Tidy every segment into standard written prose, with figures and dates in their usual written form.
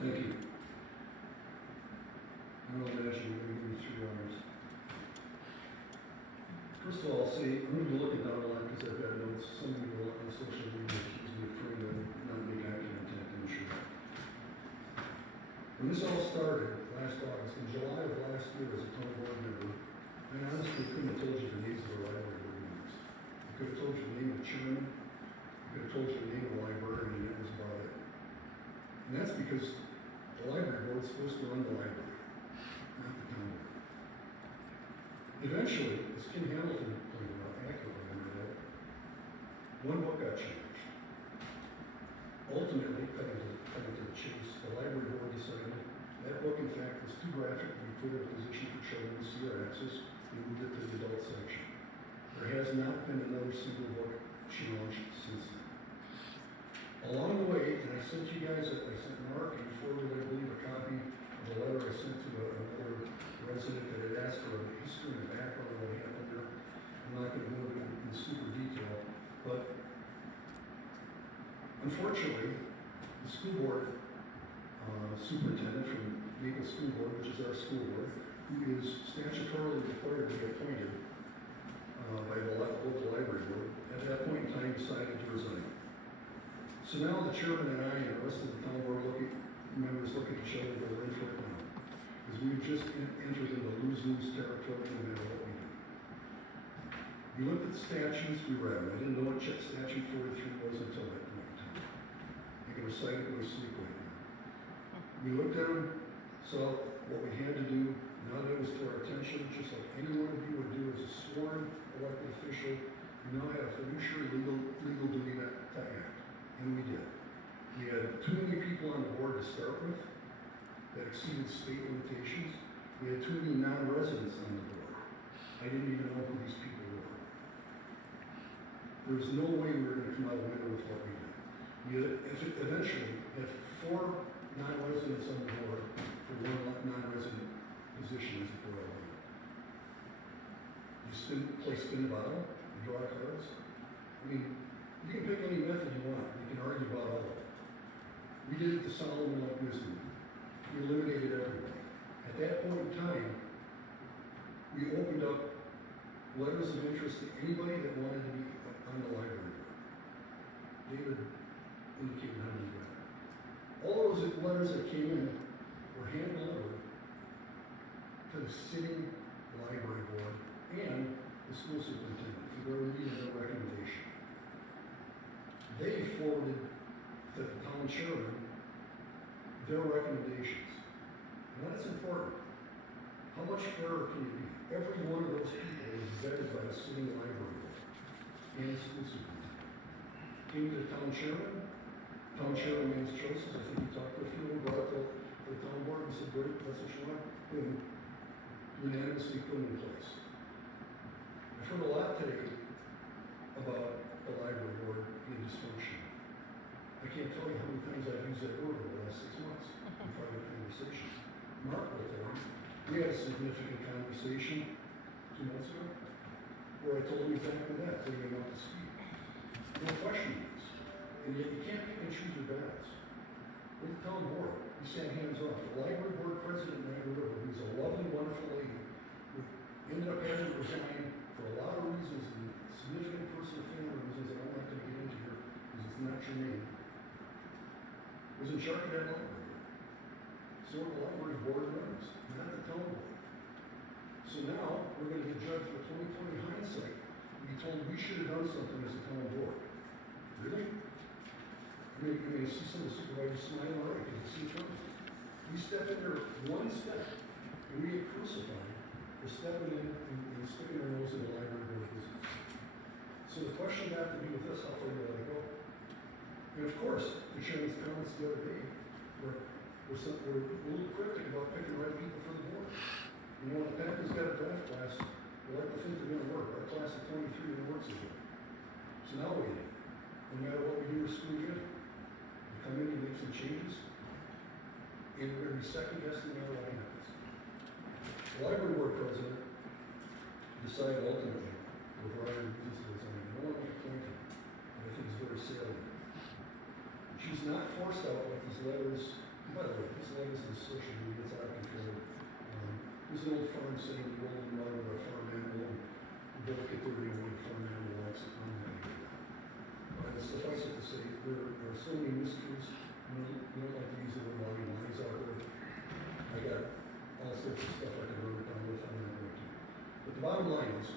Thank you. I don't imagine you're going to give me 3 hours. First of all, I'll say, I'm going to be looking down a lot because I've got notes. Some of you on social media accuse me of trying to not make eye contact, I'm sure. When this all started last August, in July of last year as a town board member, I honestly couldn't have told you the names of the library board members. I could have told you the name of the chairman, I could have told you the name of the librarian, and that was about it. And that's because the library board is supposed to run the library, not the town board. Eventually, as Kim Hamilton pointed out accurately on that, one book got changed. Ultimately, cutting to the chase, the library board decided that book, in fact, was too graphic to be put in a position for children to see or access, and moved it to the adult section. There has not been another single book challenged since then. Along the way, and I sent you guys, I sent Mark and forwarded, I believe, a copy of a letter I sent to another resident that had asked for a history and a background of what happened there. I'm not going to go into it in super detail, but unfortunately, the school board superintendent from Maple School Board, which is our school board, who is statutorily required to be appointed by the local library board, at that point in time decided to resign. So now the chairman and I and the rest of the town board members look at each other and we're in for it now. Because we've just entered into lose-lose territory no matter what we do. We looked at the statutes, we read them. I didn't know what statute 43 was until that point in time. I can recite it when I sleep right now. We looked at them, saw what we had to do. Now that it was to our attention, just like any one of you would do as a sworn elected official, we now had a fiduciary legal duty to act. And we did. We had too many people on the board to start with that exceeded state limitations. We had too many non-residents on the board. I didn't even know who these people were. There was no way we were going to come out winner with what we did. We eventually had 4 non-residents on the board for 1 non-resident position as a board member. You play spin bottle, you draw cards. I mean, you can pick any method you want. You can argue about all of it. We did it to Solomon like wisdom. We eliminated everybody. At that point in time, we opened up letters of interest to anybody that wanted to be on the library board. David indicated how many read. All those letters that came in were hand-delivered to the sitting library board and the school superintendent for their reading and their recommendation. They forwarded to the town chairman their recommendations. And that's important. How much fairer can you be? Every one of those people was vetted by the sitting library board and the school superintendent. Came to the town chairman made his choices. I think he talked to a few of them, brought it to the town board and said, great, that's what you want. And unanimously put them in place. I've heard a lot today about the library board being dysfunctional. I can't tell you how many times I've used that word over the last 6 months in private conversations. Mark will tell you, we had a significant conversation 2 months ago where I told him exactly that, bringing him up to speed. No question is. And yet you can't pick and choose your battles. With the town board, we sat hands off. The library board president, Mary River, who's a lovely, wonderful lady, who ended up having to resign for a lot of reasons, and significant personal family reasons that I'm not going to get into here because it's not your name, was in charge of that library. So were the library board members, not the town board. So now we're going to get judged with 20/20 hindsight and be told we should have done something as a town board. Really? I mean, I see some of the supervisors smiling already because it's the truth. We stepped in there one step and we get crucified for stepping in and sticking our nose in the library board business. So the question got to be with us, how far do you let it go? And of course, the chairman's comments the other day were a little cryptic about picking the right people for the board. You know, when the Packers got a draft class, we like to think they're going to work. Our class of 23 that works as well. So now we do. No matter what we do with school year, we come in and make some changes, and we're going to be second guessing no matter what happens. The library board president decided ultimately, for a variety of reasons, I don't want to make a point of it, but I think it's very salient. She's not forced out like these letters By the way, this latest is social media, it's out of control. There's an old farm saying, you only run with a farm animal, and you both get there, you know, the farm animal likes it. But suffice it to say, there are so many mysteries. We don't like to use the word lines out there. I got all sorts of stuff I can run down with, I'm not going to. But the bottom line is,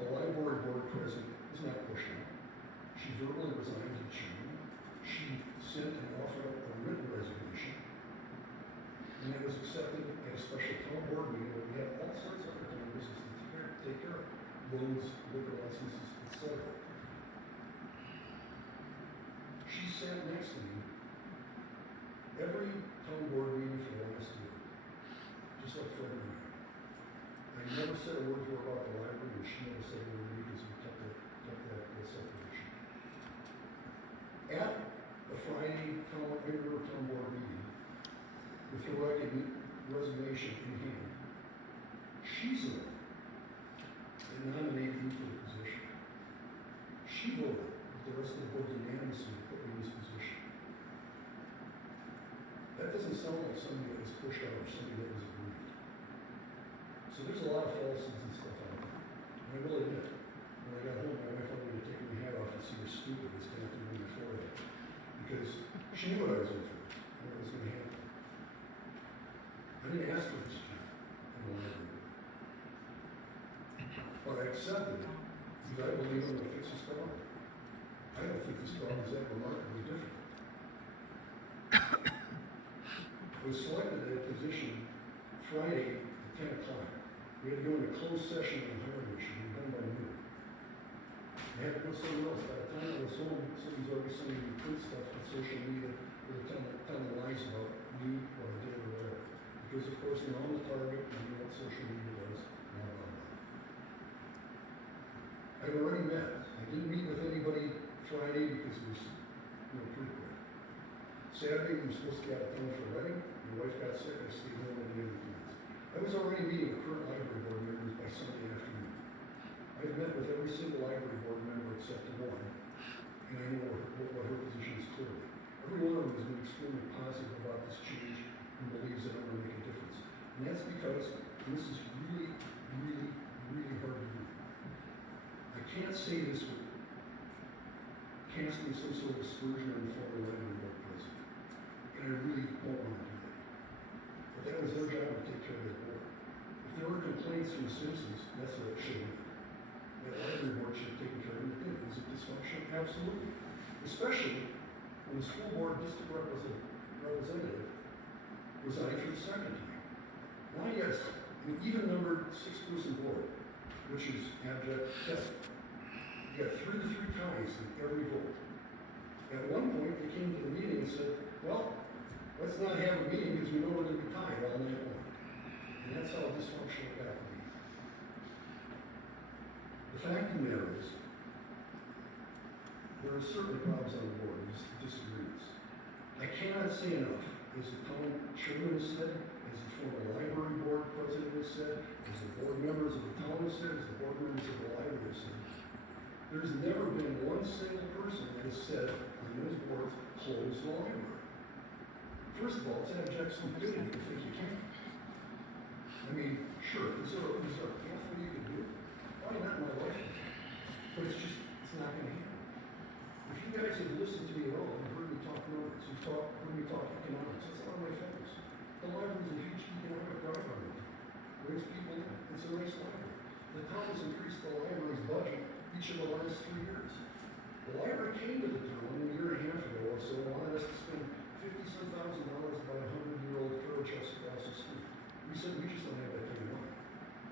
the library board president is not pushing. She verbally resigned in June. She sent and offered up a written resignation, and it was accepted at a special town board meeting where we had all sorts of other town business to take care of, loans, liquor licenses, etc. She sat next to me every town board meeting for the last year, just like Fred and I never said a word to her about the library, and she never said a word to me because we kept that separation. At a Friday regular town board meeting, with her resignation in hand, she's the one that nominated me for the position. She voted with the rest of the board unanimously to put me in this position. That doesn't sound like somebody that was pushed out or somebody that was aggrieved. So there's a lot of falsehoods and stuff out there. And I will admit, when I got home, my wife wanted me to take my hat off and see her stupid was going to do my forehead. Because she knew what I was in for, and what was going to happen. I didn't ask for this job in the library. But I accepted it because I believe I'm going to fix this problem. I don't think this problem is that remarkably different. I was selected at a position Friday at 10 o'clock. We had to go into closed session on hiring issue, and done by noon. I had to go somewhere else. By the time I was home, somebody's already sending me print stuff on social media that were telling lies about me, what I did, or whatever. Because, of course, I'm on the target, and you know what social media does, blah, blah, blah. I've already met. I didn't meet with anybody Friday because it was, pretty quick. Saturday, we were supposed to get out of town for a wedding. My wife got sick, I stayed home with the other kids. I was already meeting with current library board members by Sunday afternoon. I've met with every single library board member except one, and I know what her position is clearly. Every one of them has been extremely positive about this change and believes that I'm going to make a difference. And that's because this is really, really, really hard to do. I can't say this with casting some sort of aspersion on the former library board president. And I really don't want to do that. But that was their job to take care of the board. If there were complaints from citizens, that's what it should be. That library board should have taken care of it. Is it dysfunction? Absolutely. Especially when the school board district representative resigned for the second time. Now yes, an even-numbered 6-person board, which is abject death. You got 3 to 3 ties in every vote. At one point, they came to the meeting and said, well, let's not have a meeting because we know we're going to be tied all night long. And that's how dysfunctional it got to be. The fact of the matter is, there are certainly problems on the board, disagreements. I cannot say enough, as the town chairman has said, as the former library board president has said, as the board members of the town have said, as the board members of the library have said, there's never been one single person that has said on those boards, close the library. First of all, it's abject stupidity to think you can. I mean, sure, is there a path you can do it? Probably not in my life. But it's not going to happen. If you guys have listened to me at all, you've heard me talk numbers, heard me talk economics, that's not my focus. The library is a huge economic driver. Brings people in. It's a nice library. The town has increased the library's budget each of the last 3 years. The library came to the town a year and a half ago or so and wanted us to spend $50,000 to buy a 100-year-old carriage house across the street. We said we just don't have that kind of money.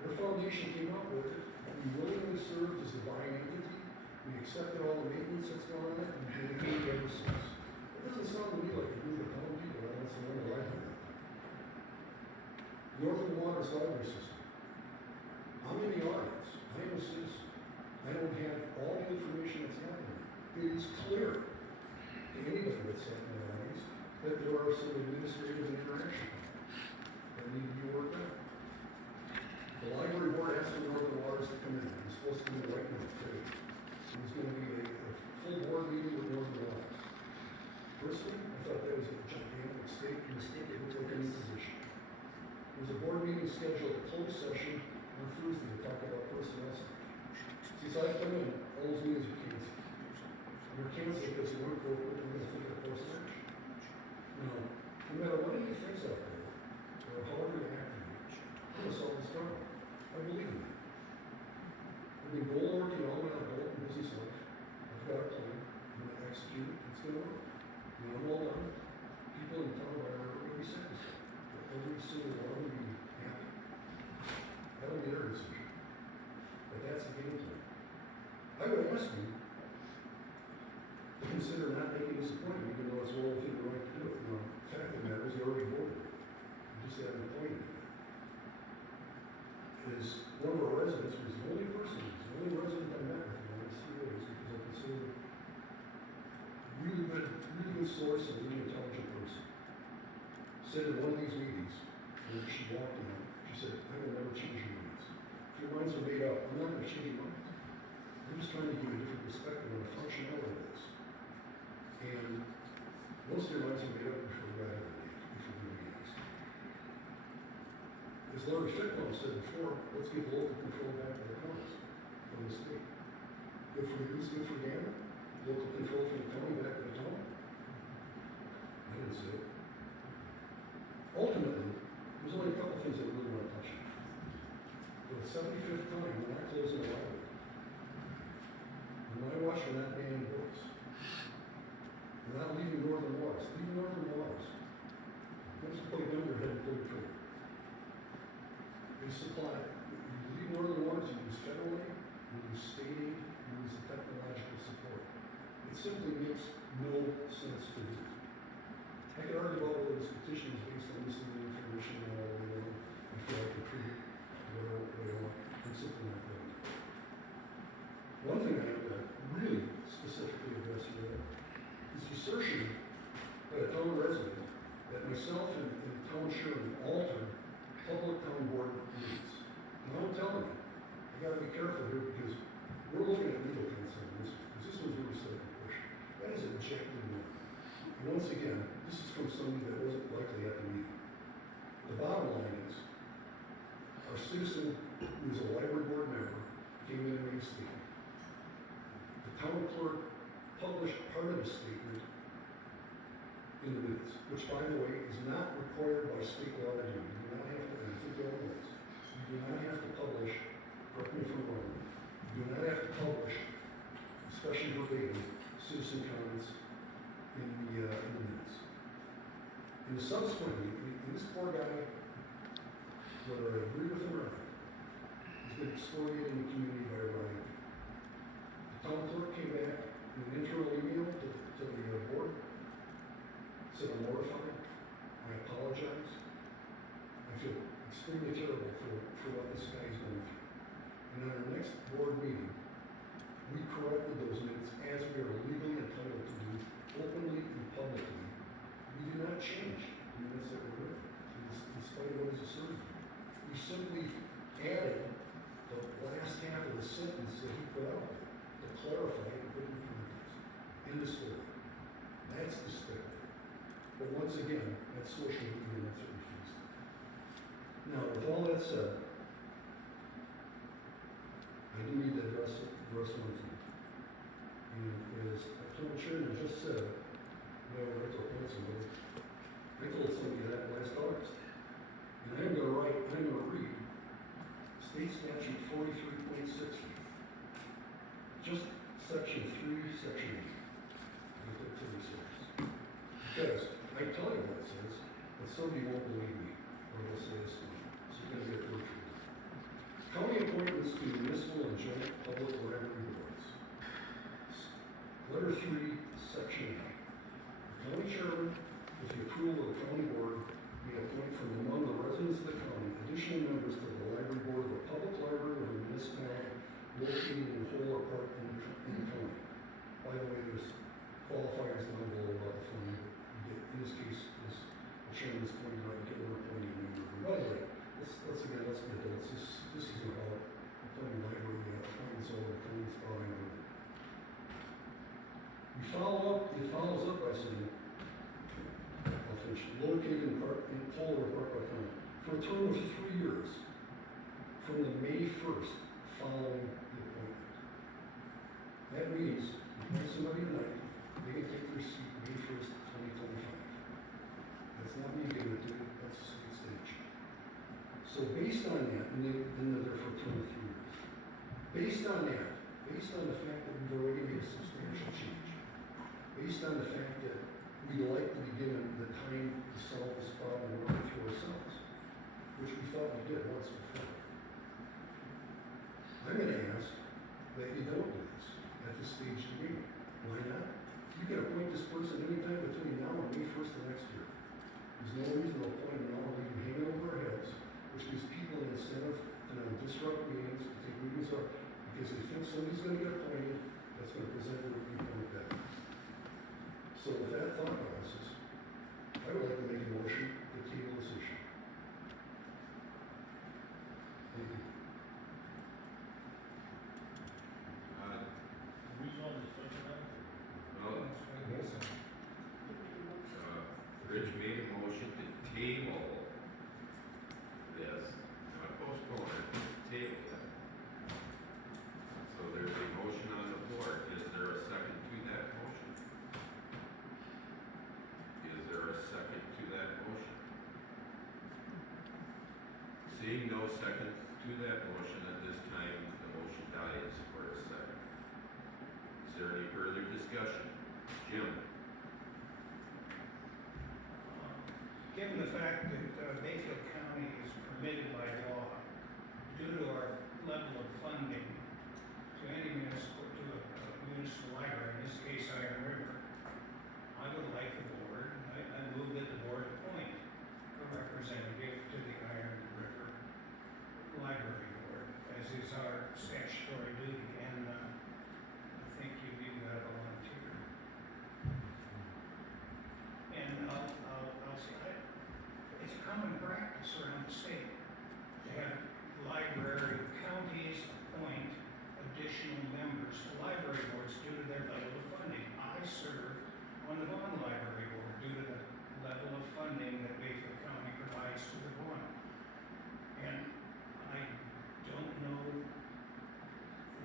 Their foundation came up with it. We willingly served as the buying entity. We accepted all the maintenance that's gone on it, and we've been doing it ever since. It doesn't sound to me like a group of town people that wants to run the library. Northern Water's library system. I'm in the audience. I am a citizen. I don't have all the information that's happening. It is clear to anybody that's sat in the audience that there are some administrative interaction that need to be worked out. The library board asked for Northern Waters to come in. It was supposed to be right now today. It was going to be a full board meeting with Northern Waters. Personally, I thought that was a gigantic mistake. closed session on Thursday to talk about personnel stuff. Since I've come in, all those meetings are canceled. They're canceled because they weren't appropriate, we're gonna think of course of action. Now, no matter what anyone thinks out there, or how we're gonna act, I'm gonna solve this problem. I believe in it. I've been goal working all my adult and business life. I've got a plan, I'm gonna execute it, it's gonna work. When I'm all done, people in town are gonna be satisfied. Every single one will be happy. That'll be their decision. But that's the game plan. I would ask you to consider not making this appointment, even though it's well within the right to do it. The fact of the matter is, you already voted. You just haven't appointed it. Is one of our residents, who's the only person, who's the only resident I met with in the last 3 days, because I consider really good source and really intelligent person, said in one of these meetings, when she walked in, she said, I will never change your minds. If your minds are made up, I'm not going to change your minds. I'm just trying to give you a different perspective on the functionality of this. And most of your minds are made up before you got here today, if you're going to be honest. As Larry Fickman said before, let's give local control back to the counties from the state. Good for you, good for Gavin. Local control from the county back to the town. I didn't say it. Ultimately, there's only a couple things I really want to touch on. For the 75th time, we're not closing the library. When I watch for that banning books, we're not leaving Northern Waters. Leave Northern Waters. Let's put a gun to your head and pull the trigger. They supply, you leave Northern Waters, you use federal aid, you use state aid, you use the technological support. It simply makes no sense to do. I could argue about whether this petition is based on misleading information and all the way. I feel I contribute whatever way I want. I'm simply not going to. One thing I have to really specifically address here is the assertion by a town resident that myself and the town chairman altered public town board meetings. And I'm telling you, I gotta be careful here because we're looking at legal counsel on this one, because this one's really starting to push. That is objective wrong. And once again, this is from somebody that wasn't likely at the meeting. The bottom line is, our citizen who is a library board member came in and made a statement. The town clerk published part of the statement in the minutes, which by the way is not required by state law to do. You do not have to, and I think you all know this, you do not have to publish, correct me if I'm wrong, you do not have to publish, especially verbatim, citizen comments in the minutes. And subsequently, and this poor guy, whether I agree with him or not, has been excoriated in the community by Ryan. The town clerk came back in an internal email to the board, said I'm mortified, I apologize, I feel extremely terrible for what this guy is going through. And on our next board meeting, we corrected those minutes as we are legally entitled to do, openly and publicly. We do not change the minutes that were written, in spite of what is asserted. We simply added the last half of the sentence that he put out there to clarify and put in context. End of story. That's despicable. But once again, that's social media and that's what refused. Now, with all that said, I do need to address one thing. And as our town chairman just said, well, I told somebody, I told somebody that last August. And I'm going to read State Statute 43.6, just section 3, section 8. Look at the source. Because I tell you what it says, but somebody won't believe me, or they'll say it's not. So you're going to get proof. County appointments to municipal and joint public library boards. Letter 3, section 8. The county chairman, with the approval of the county board, may appoint from among the residents of the county additional members to the library board of a public library or a municipality located in whole or part in the county. By the way, there's qualifiers down below about the funding. In this case, as the chairman's pointed out, you get one appointed member. By the way, let's be adults. This is about appointing library appointments over the county's following. It follows up by saying, I'll finish, located in Polar Park by county, for a term of 3 years. So based on that, and then they're there for a term of 3 years. Based on that, based on the fact that we've already made a substantial change, based on the fact that we'd like to be given the time to solve this problem and work it through ourselves, which we thought we did once before, I'm gonna ask that you don't do this at this stage of the game. Why not? You can appoint this person anytime between now and May 1st of next year. There's no reason to appoint them now and leave them hanging over our heads, which gives people an incentive to not disrupt meetings, to take meetings up, because they think somebody's gonna get appointed, that's gonna present their viewpoint better. So with that thought process, I would like to make a motion to table this issue. Thank you. Rich made a motion to table this, not postpone it, table it. So there's a motion on the floor. Is there a second to that motion? Is there a second to that motion? Seeing no second to that motion at this time, the motion dies for a second. Is there any further discussion? Jim? Given the fact that Bayfield County is permitted by law, due to our level of funding to any municipal, library, in this case Iron River, I would like the board, I move that the board appoint a representative to the Iron River Library Board, as is our statutory duty, and I think you got a volunteer. And I'll say, it's a common practice around the state to have library counties appoint additional members to library boards due to their level of funding. I serve on the Vaughan Library Board due to the level of funding that Bayfield County provides to the Vaughan. And I don't know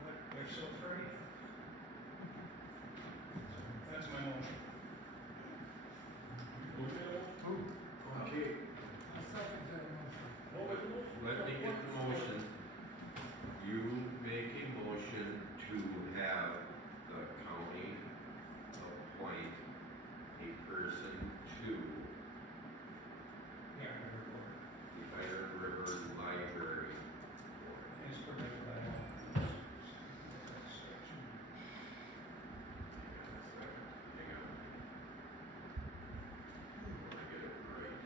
what they're so afraid of. That's my motion. Okay. Let me get the motion. You make a motion to have the county appoint a person to Yeah, River Board. the Iron River Library Board. It's permitted by law. Hang on. I want to get it right.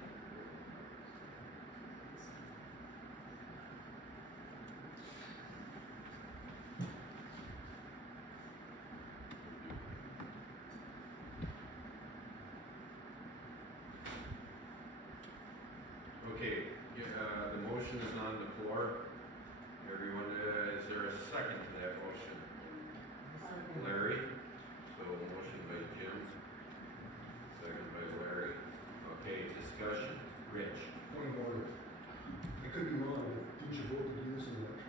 Okay, the motion is on the floor. Everyone, is there a second to that motion? Larry? So motion by Jim, second by Larry. Okay, discussion. Rich? Point of order. I could be wrong, but didn't you vote to do this in March?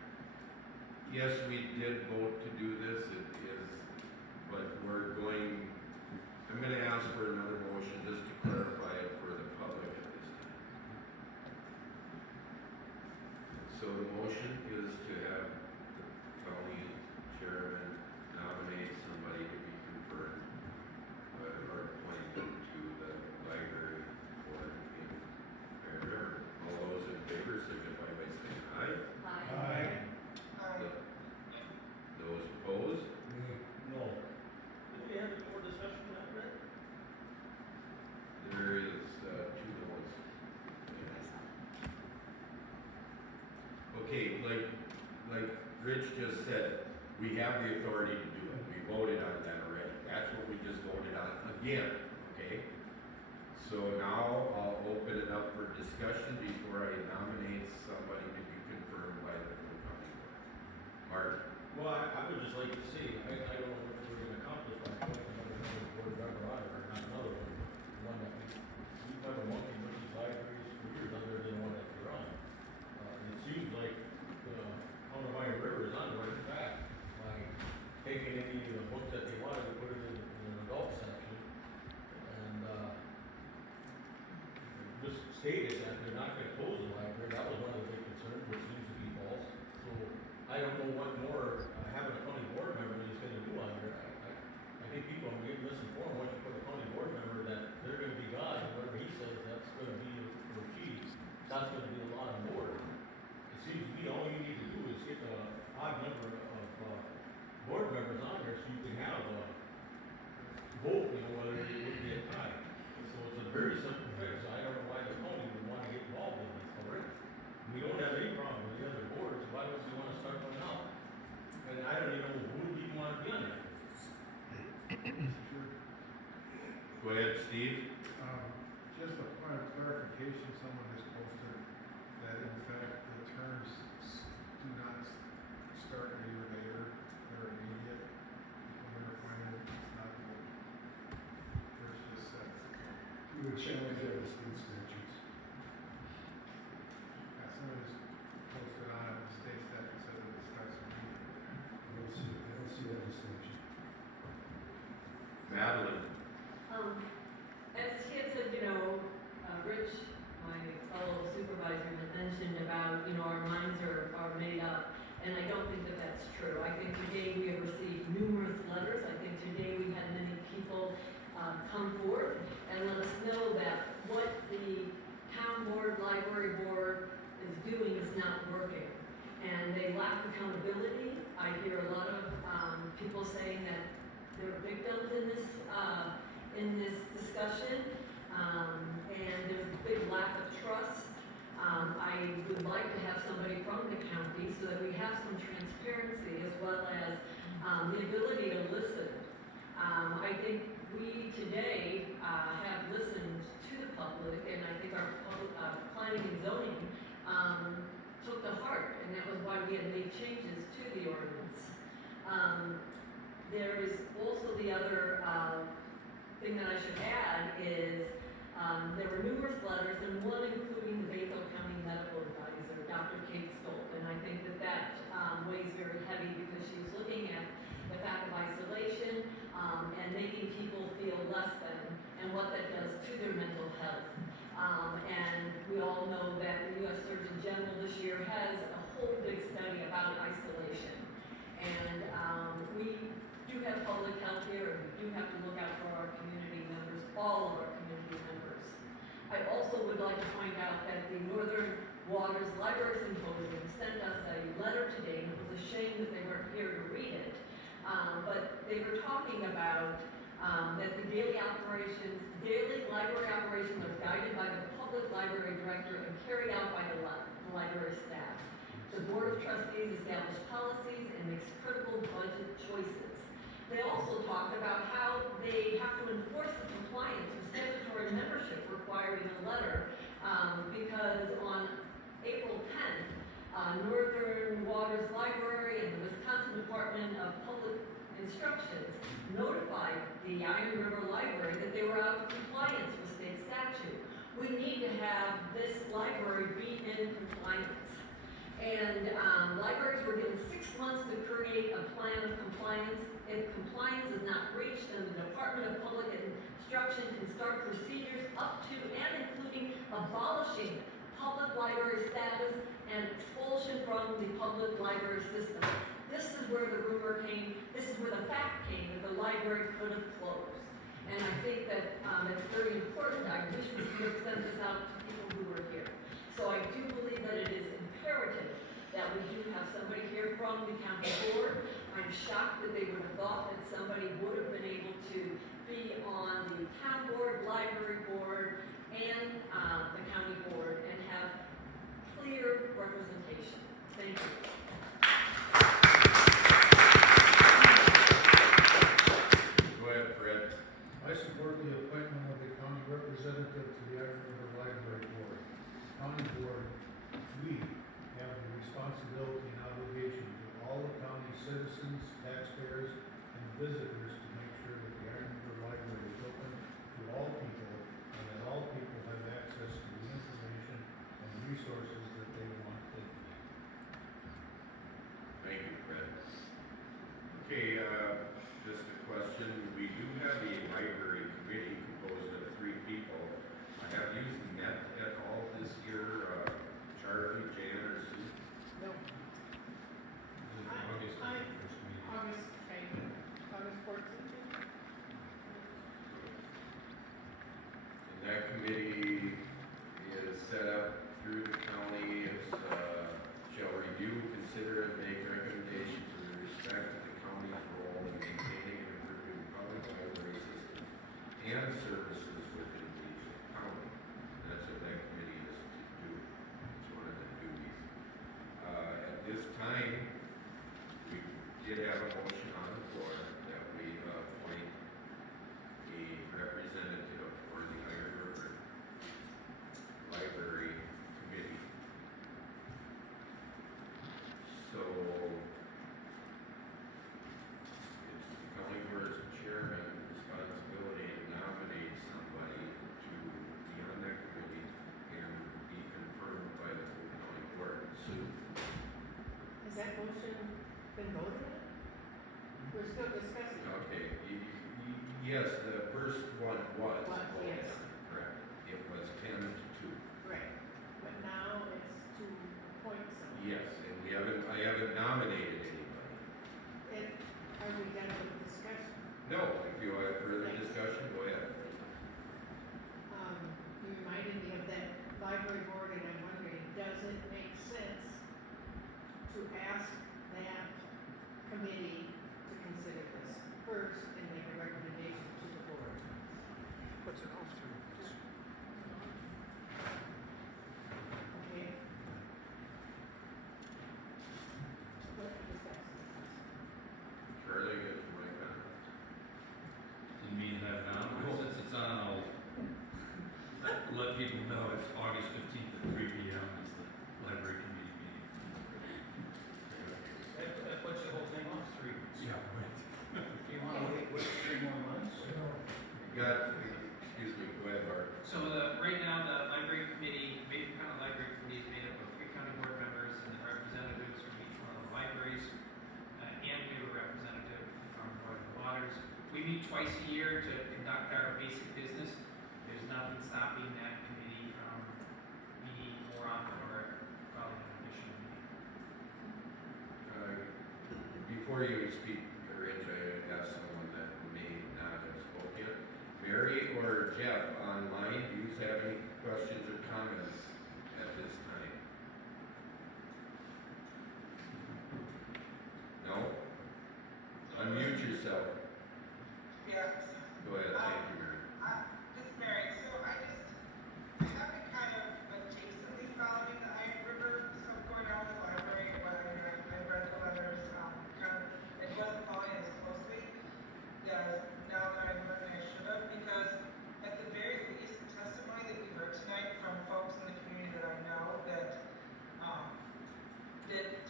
Yes, we did vote to do this. It is, but we're going, I'm gonna ask for another motion just to clarify it for the public at this time. So the motion is to have the county chairman nominate somebody to be confirmed, or appointed to the library board in Iron River. All those in favor signify by saying aye. Aye. Those opposed? No. Did we have any more discussion on that, Rick? There is, two no's. Okay, like Rich just said, we have the authority to do it. We voted on that already. That's what we just voted on again, okay? So now I'll open it up for discussion before I nominate somebody to be confirmed by the full county board. Mark? Well, I would just like to see, I don't know what we're gonna accomplish by appointing another board member on it, or not another one, one that we've never monkeyed with these libraries for years, other than the one that you're on. It seems like, Town of Iron River is on the right track, by taking any of the books that they wanted to put it in an adult section, and, just stated that they're not gonna close the library, that was one of the big know what more, having a county board member is gonna do on here. I think people are getting misinformed, once you put a county board member, that they're gonna be God, and whatever he says, that's gonna be, or she, that's gonna be the law on board. It seems to me all you need to do is get a odd number of, board members on there, so you can have a vote, you know, whether it would be a tie. So it's a very simple fix. I don't know why the county would wanna get involved in this already. We don't have any problem with the other boards, why would we wanna start one now? And I don't even know who would even wanna be on there. Go ahead, Steve. Just a point of clarification, someone has posted that in fact the terms do not start a year later, they're immediate. When they're appointed, it's not the first just set. You would challenge that with state statutes. Yeah, someone just posted on it, states that instead of it starts immediately. I don't see that distinction. Madeline. As he had said, Rich, my fellow supervisor, had mentioned about, our minds are made up, and I don't think that that's true. I think today we have received numerous letters. I think today we had many people come forth and let us know that what the town board, library board is doing is not working, and they lack accountability. I hear a lot of people saying that they're victims in this discussion, and there's a big lack of trust. I would like to have somebody from the county so that we have some transparency as well as the ability to listen. I think we today have listened to the public, and I think our public planning and zoning took to heart, and that was why we had made changes to the ordinance. There is also the other thing that I should add is there were numerous letters, and one including the Bayfield County Medical Advisor, Dr. Kate Stolt, and I think that weighs very heavy because she was looking at the fact of isolation and making people feel less than, and what that does to their mental health. And we all know that the U.S. Surgeon General this year has a whole big study about isolation, and we do have public health here, and we do have to look out for our community members, all of our community members. I also would like to point out that the Northern Waters Library Symposium sent us a letter today, and it was a shame that they weren't here to read it. But they were talking about that the daily library operations are guided by the public library director and carried out by the library staff. The Board of Trustees establishes policies and makes critical budget choices. They also talked about how they have to enforce the compliance with statutory membership required in a letter, because on April 10th, Northern Waters Library and the Wisconsin Department of Public Instructions notified the Iron River Library that they were out of compliance with state statute. We need to have this library be in compliance. And libraries were given 6 months to create a plan of compliance. If compliance is not reached, then the Department of Public Instruction can start procedures up to and including abolishing public library status and expulsion from the public library system. This is where the rumor came, this is where the fact came that the library could have closed. And I think that it's very important. I wish we could have sent this out to people who were here. So I do believe that it is imperative that we do have somebody here from the county board. I'm shocked that they would have thought that somebody would have been able to be on the town board, library board, and the county board and have clear representation. Thank you. Go ahead, Fred. I support the appointment of the county representative to the Iron River Library Board. County board, we have the responsibility and obligation to all the county citizens, taxpayers, and visitors to make sure that the Iron River Library is open to all people, and that all people have access to the information and resources that they want to this time, we did have a motion on the floor that we appoint a representative for the Iron River Library Committee. So, it's the county board's chairman's responsibility to nominate somebody to be on that committee and be confirmed by the full county board. Sue? Has that motion been voted on? We're still discussing. Okay, yes, the first one was Was, voted yes. on, correct. It was 10-2. Right, but now it's to appoint someone. Yes, and I haven't nominated anybody. And are we done with the discussion? No, if you have further Thanks. discussion, go ahead. You reminded me of that library board, and I'm wondering, does it make sense to ask that committee to consider this first and make a recommendation to the board? Puts it off through. Okay? What is that? Charlie, get your mic on. Didn't mean to have it on, but since it's on, I'll let people know it's August 15th at 3 p.m. is the library committee meeting. That puts the whole thing off 3 weeks. Yeah, right. Do you wanna wait 3 more months? You got, excuse me, go ahead, Bart. So right now, the library committee, Bayfield County Library Committee is made up of 3 county board members and the representatives from each one of the libraries. And we have a representative from Boiling Waters. We meet twice a year to conduct our basic business. There's nothing stopping that committee from meeting more often or probably an additional meeting. Before you speak, Rich, I asked someone that may not have spoken. Mary or Jeff online, do you have any questions or comments at this time? No? Unmute yourself. Yes. Go ahead, thank you, Mary. This is Mary. So I have been kind of adjacently following the Iron River stuff going on with the library. I read the letters, it wasn't following as closely as now that I've learned I should have, because at the very least, the testimony that we heard tonight from folks in the community that I know that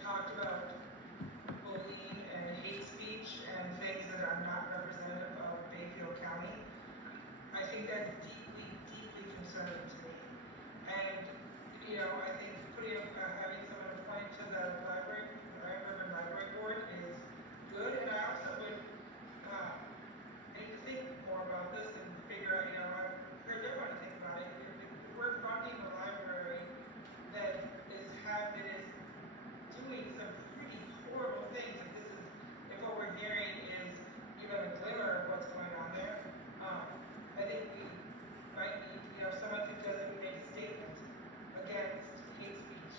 talked about bullying and hate speech and things that are not representative of Bayfield County, I think that's deeply, deeply concerning to me. And, I think having someone appointed to the Iron River Library Board is good, and I also would need to think more about this and figure out, I've heard everyone think about it. If we're funding a library that is doing some pretty horrible things, if what we're hearing is even a glimmer of what's going on there, I think we might need, someone suggested we make a statement against hate speech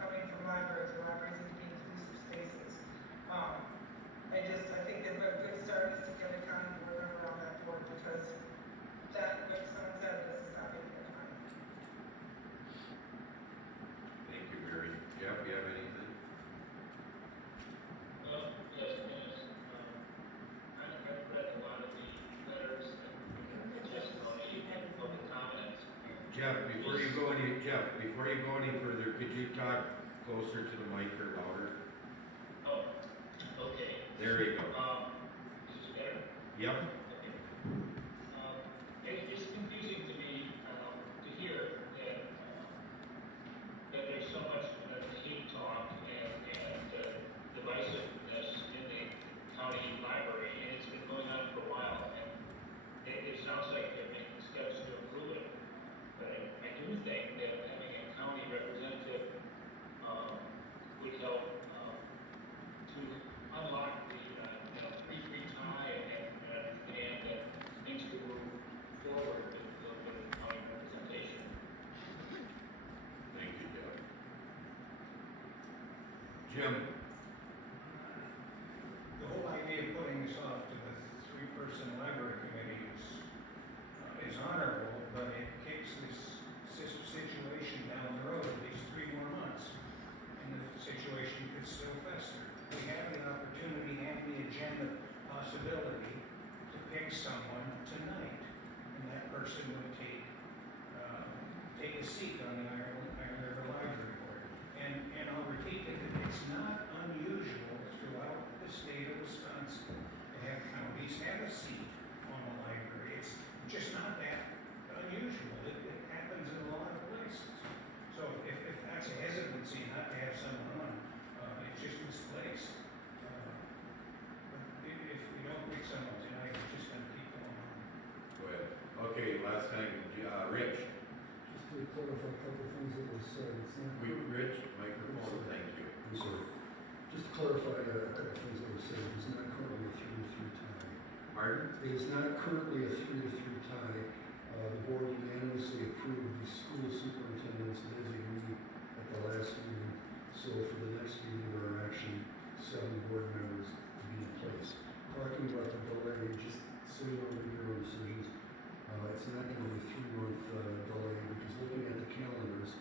coming from libraries or libraries as being inclusive spaces. I think that a good start is to get a county board member on that board, because that, like someone said, this is not making it time. Thank you, Mary. Jeff, you have anything? Well, yes, I've read a lot of the letters and testimony and public comments. Jeff, before you go any further, could you talk closer to the mic or louder? Oh, okay. There you go. Is this better? Yep. Okay. It's confusing to me to hear that there's so much hate talk and divisiveness in the county library, and it's been going on for a while. And it sounds like they're making steps to improve it. But I do think that having a county representative would help to unlock the three tie and that things could move forward with county representation. Thank you, Jeff. Jim? The whole idea of putting this off to the 3-person library committee is honorable, but it kicks this situation down the road at least 3 more months. And the situation could responsibility to pick someone tonight, and that person would take a seat on the Iron River Library Board. And I'll repeat that it's not unusual throughout the state of Wisconsin to have counties have a seat on the library. It's just not that unusual. It happens in a lot of places. So if that's a hesitancy not to have someone on, it's just misplaced. But if we don't pick someone tonight, it's just gonna keep going on. Go ahead. Okay, last time, Rich. Just to clarify a couple of things that were said, it's not. Rich, microphone, thank you. I'm sorry. Just to clarify a couple of things that were said, it is not currently a 3-3 tie. Pardon? It is not currently a 3-3 tie. The board unanimously approved the school superintendent's designee at the last meeting. So for the next meeting, there are actually 7 board members to be in place. Talking about the delay, just so you know, your own decisions, it's not going to be a 3-month delay, because looking at the calendars,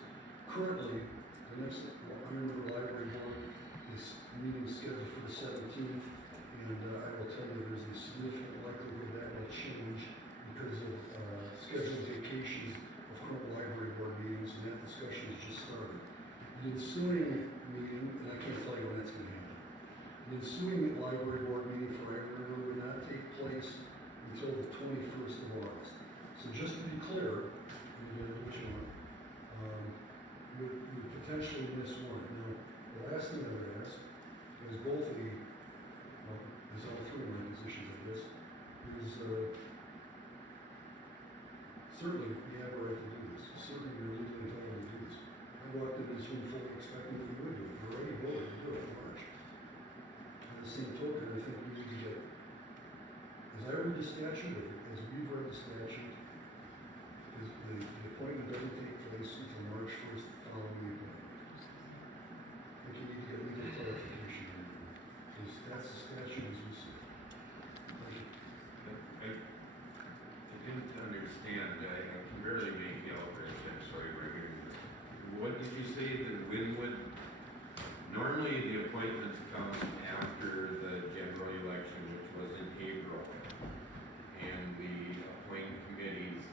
currently, the next Iron River Library Board is meeting scheduled for the 17th, and I will tell you there's a significant likelihood that will change because of scheduled vacations of current library board meetings, and that discussion has just started. The ensuing meeting, and I can't tell you when that's going to happen, the ensuing library board meeting for Iron River would not take place until the 21st of August. So just to be clear, and you know what you want, you would potentially miss one. Now, the last thing I would ask is both the, well, there's all 3 of my positions of this, is certainly we have a right to do this. Certainly we're legally entitled to do this. I walked in this room fully expecting that we would do it. We're already voted to do it in March. On the same token, I think we need to get, as I read the statute, as we've read the statute, is the appointment doesn't take place until March 1st following the appointment. I think you need to get legal clarification on that, because that's the statute as we see it. Thank you. I didn't understand, I can barely make you out, Rich, I'm sorry, we're hearing this. What did you say that when would, normally the appointments come after the general election, which was in April, and we appoint committees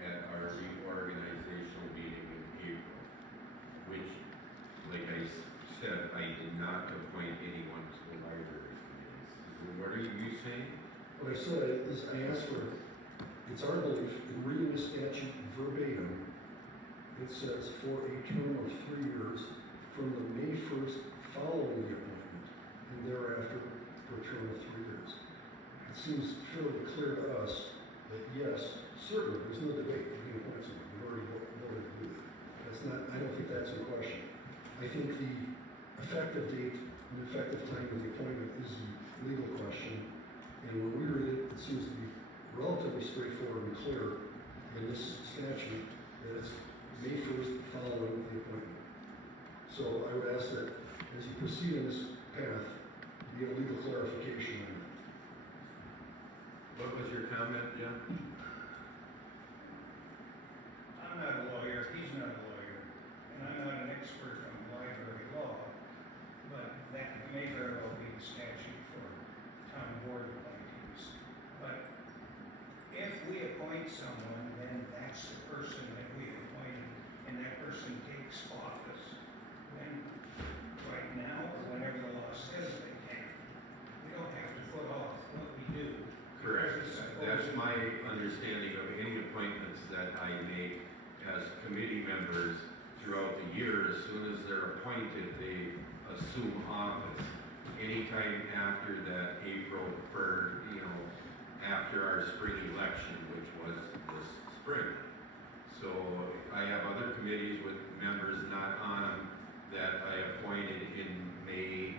at our reorganizational meeting in April, which, like I said, I did not appoint anyone to the library committees. So what are you saying? What I said is, I asked for, it's our belief, in reading the statute verbatim, it says for a term of 3 years from the May 1st following the appointment, and thereafter for a term of 3 years. It seems fairly clear to us that yes, certainly, there's no debate, we can appoint someone, we've already voted to do that. That's not, I don't think that's in question. I think the effective date and the effective time of the appointment is the legal question, and when we read it, it seems to be relatively straightforward and clear in this statute that it's May 1st following the appointment. So I would ask that as you proceed in this path, be a legal clarification on that. What was your comment, Jim? I'm not a lawyer, he's not a lawyer, and I'm not an expert on library law, but that may very well be the statute for town board appointees. But if we appoint someone, then that's the person that we appointed, and that person takes office when, right now, or whenever the law says they can. We don't have to put off what we do. Correct. That's my understanding of any appointments that I make as committee members throughout the year. As soon as they're appointed, they assume office. Anytime after that April 1st, after our spring election, which was this spring. So I have other committees with members not on them that I appointed in May,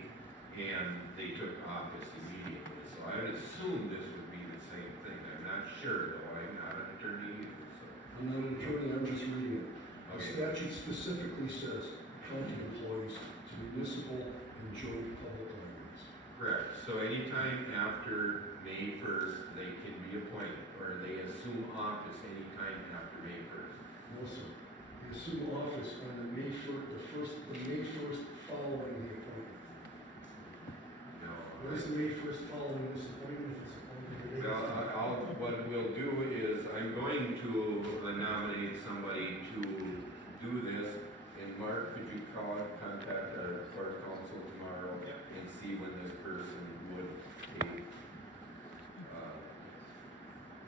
and they took office immediately. So I would assume this would be the same thing. I'm not sure, though. I'm not an attorney either, so. I'm not an attorney, I'm just reading it. The Okay. statute specifically says county employees to municipal and joint public libraries. Correct. So anytime after May 1st, they can be appointed, or they assume office anytime after May 1st. No, sir. They assume office on the May 1st following the appointment. No. What is the May 1st following this appointment? If what we'll do is, I'm going to nominate somebody to do this, and Mark, could you contact our clerk council tomorrow? Yep. And see when this person would take,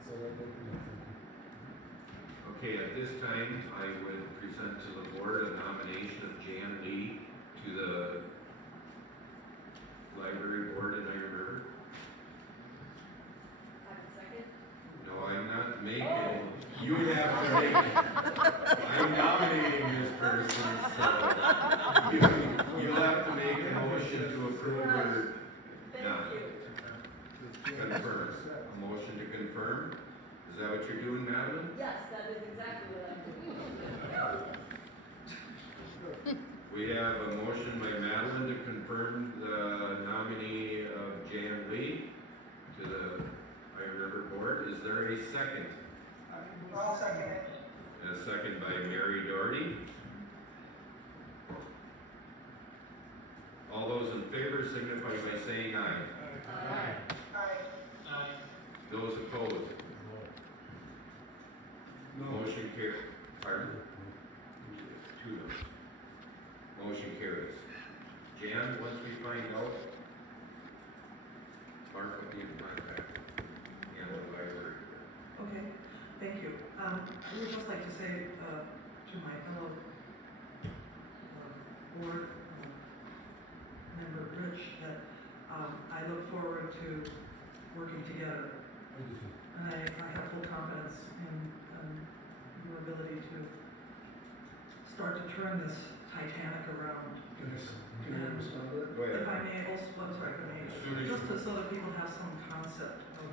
So that would be nothing. okay, at this time, I would present to the board a nomination of Jan Lee to the library board in Iron River. Have a second? No, I'm not making, you have to make it. I'm nominating this person, so you'll have to make a motion to approve or Thank not. you. Confirm, a motion to confirm? Is that what you're doing, Madeline? Yes, that is exactly what I'm doing. We have a motion by Madeline to confirm the nominee of Jan Lee to the Iron River Board. Is there a second? I'll second it. And a second by Mary Doherty. All those in favor signify by saying aye. Aye. Those opposed? No. Motion carries. Pardon? Two of them. Motion carries. Jan, once we find out, Mark will be in contact. And the library. Okay, thank you. I would just like to say, to my fellow, board, member Rich, that, I look forward to working together. And I have full confidence in, your ability to start to turn this Titanic around. Can I respond to that? Go If ahead. I may also, I'm sorry, if I may, As soon as just you- so that people have some concept of,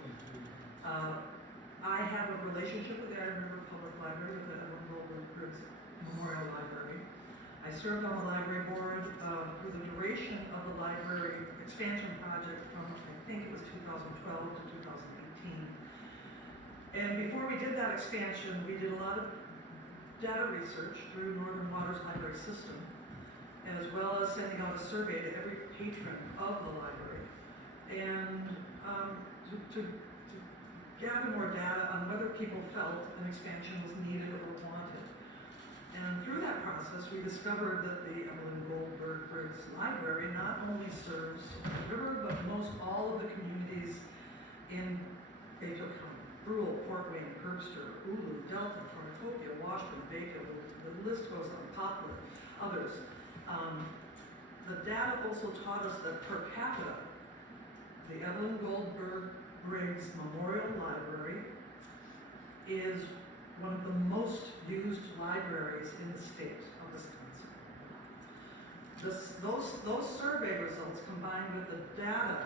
I have a relationship with the Iron River Public Library, with the Ellen Goldberg Briggs Memorial Library. I served on the library board, for the duration of the library expansion project from, I think it was 2012 to 2018. And before we did that expansion, we did a lot of data research through Northern Waters Library System, as well as sending out a survey to every patron of the library. And to gather more data on whether people felt an expansion was needed or wanted. And through that process, we discovered that the Evelyn Goldberg Briggs Library not only serves the river, but most all of the communities in Bayfield County. Brule, Fort Wayne, Herbster, Ulu, Delta, Cornucopia, Washburn, Bayfield, the list goes on, Poplar, others. The data also taught us that per capita, the Evelyn Goldberg Briggs Memorial Library is one of the most used libraries in the state of Wisconsin. Those survey results combined with the data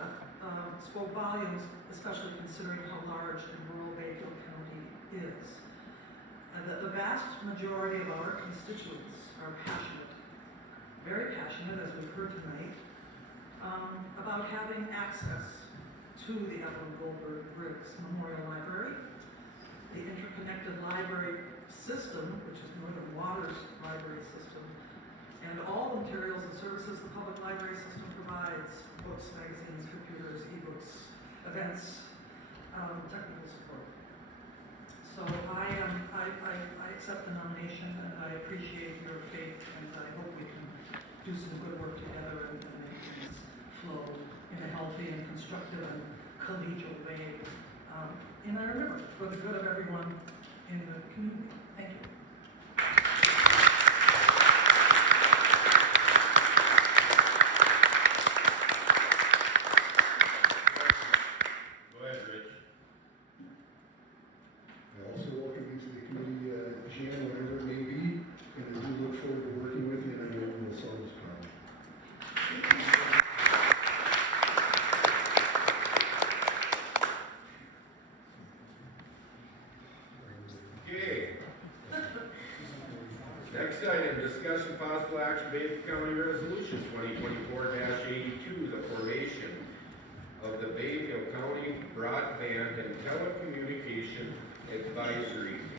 spoke volumes, especially considering how large and rural Bayfield County is. And that the vast majority of our constituents are passionate, very passionate, as we've heard tonight, about having access to the Evelyn Goldberg Briggs Memorial Library, the interconnected library system, which is Northern Waters Library System, and all materials and services the public library system provides: books, magazines, computers, ebooks, events, technical support. So I accept the nomination, and I appreciate your faith, and I hope we can do some good work together and make things flow in a healthy and constructive and collegial way in Iron River for the good of everyone in the community. Thank you. Go ahead, Rich. I also welcome you to the committee, Jan, whenever it may be, and I do look forward to working with you, and I know we'll solve this problem. Okay. Next item, discussion possible action, Bayfield County Resolution 2024-82, the formation of the Bayfield County Broadband and Telecommunication Advisory